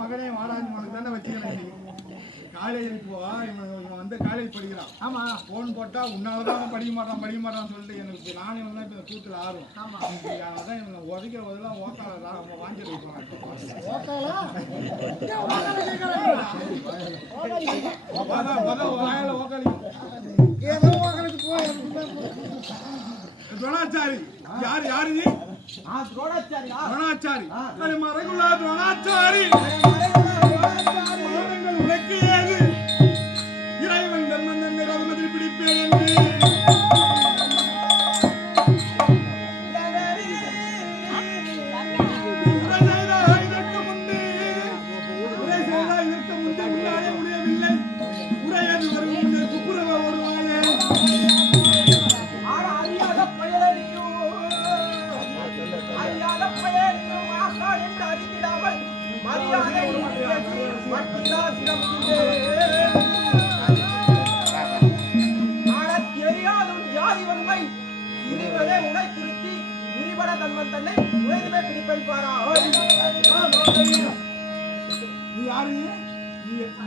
மகனே வாடா வச்சுக்கிறேன் காலேஜ் போவா இவன் வந்து காலேஜ் படிக்கிறான். ஆமா போன் போட்டா உன்னாலதான் படிக்க மாட்டான்னு சொல்லிட்டு எனக்கு நானே வந்து இப்ப கூத்துல ஆர்வம். அதான் இவங்க உதைக்கிற போதெல்லாம் ஓக்கால வாங்கிட்டு வைப்பாங்க. துரோணாச்சாரி யாரு நீ? துரோணாச்சாரி மறைகுலா துரோணாச்சாரி உனக்கு ஏது இறைவன் தர்மன் ரகுமதி பிடிப்பேன் என்று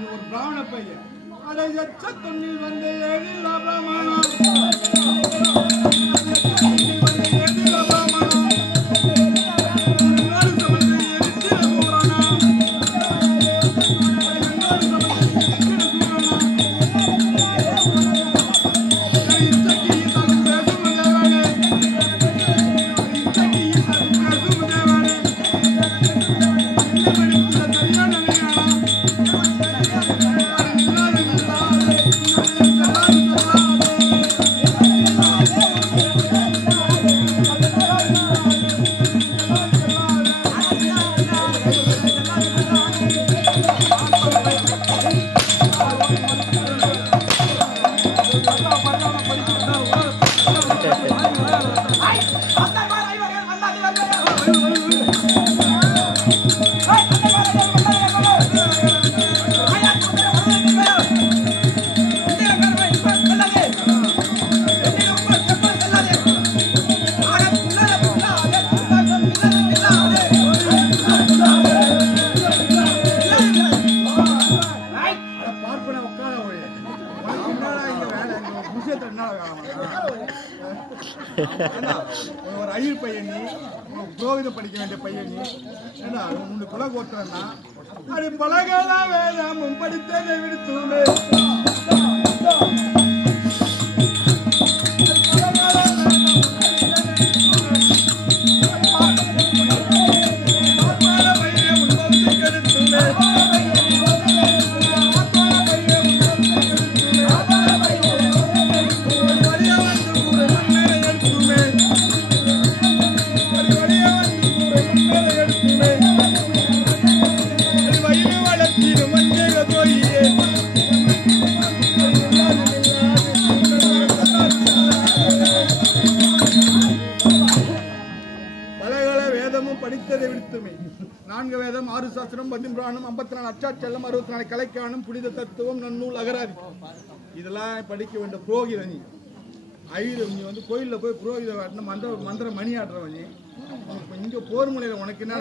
ஒரு பிராமண பையன் அதை தொன்னில் வந்த ஒரு ஐயர் பையன் புரோகிதம் படிக்க வேண்டிய பையன் உன்னு குல கோத்திரம்னா அது பலகெல்லாம் வேதாமும் படித்ததை விடுத்துமே நான்கு வேதம் 6 சாஸ்திரம் 10 புராணம் 54 அச்சாச்சல்லம் 64 கலைக்காணும் புனித தத்துவம் நன்னூல் அகராதி இதெல்லாம் படிக்க வேண்டிய புரோகிதனி ஐயர் நீ வந்து கோயில்ல போய் புரோகித மந்திர மணி ஆடுறவனி இங்க போர் முறையில உனக்கு என்ன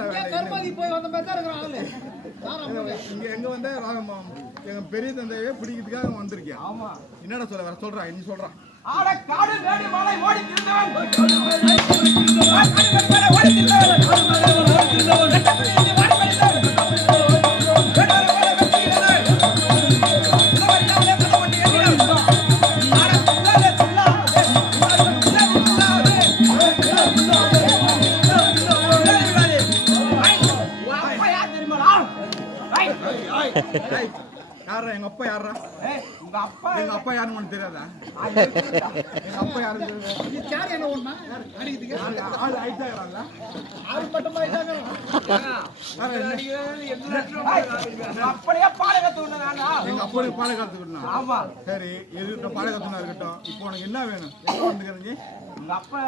இங்க எங்க வந்த எங்க பெரிய தந்தையே பிடிக்கிறதுக்காக வந்திருக்கேன். என்னடா சொல்ல வர சொல்றான் நீ சொல்றான் ஆட காடு மேடு மலை ஓடி திரிந்தவன் ஓடி யாரா எங்க அப்பா யாரா? எங்க அப்பா யாருன்னு உனக்கு தெரியாதா? எங்க அப்பா யாரு? ஆள் ஆயிட்டாங்கல்ல? அப்படியே பாலகத்து எங்க அப்பா பாலகாலத்துக்கு. ஆமா சரி, எதுக்கிட்ட பாலகாத்துனா இருக்கட்டும். இப்போ உனக்கு என்ன வேணும்? எப்போ வந்துக்கிறீங்க? உங்க அப்பா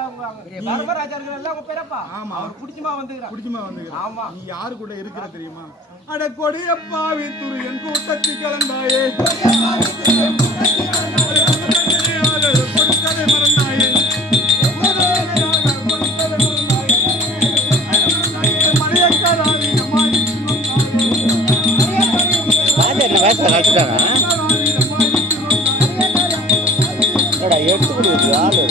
தர்மராஜா இருக்கிற உங்க பேரப்பா? ஆமா, அவர் பிடிச்சுமா வந்துக்கிறார். பிடிச்சுமா வந்துக்கிறேன். ஆமா, நீ யாரு கூட இருக்கிற தெரியுமா? அட கொடியப்பாவி துரியன் கூட்டத்தி கலந்தாயே, கொடுத்ததை மறந்தாயே, எடுத்து கொடுக்குது ஆளு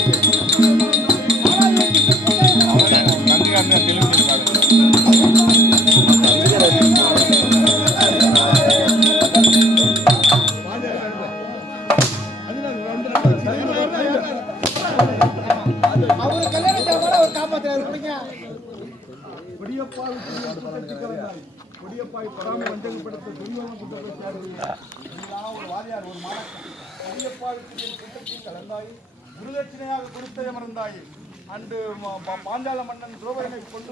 கொடியப்பாய் பராம வஞ்சகப்படுத்த துரியோகம் ஒரு வாரியார் ஒரு மாணவன் கொடியப்பாவுக்கு கூட்டத்தில் கலந்தாய், குருதட்சிணையாக கொடுத்ததை மறந்தாய். அன்று பாஞ்சால மன்னன் துரோபதனை கொண்டு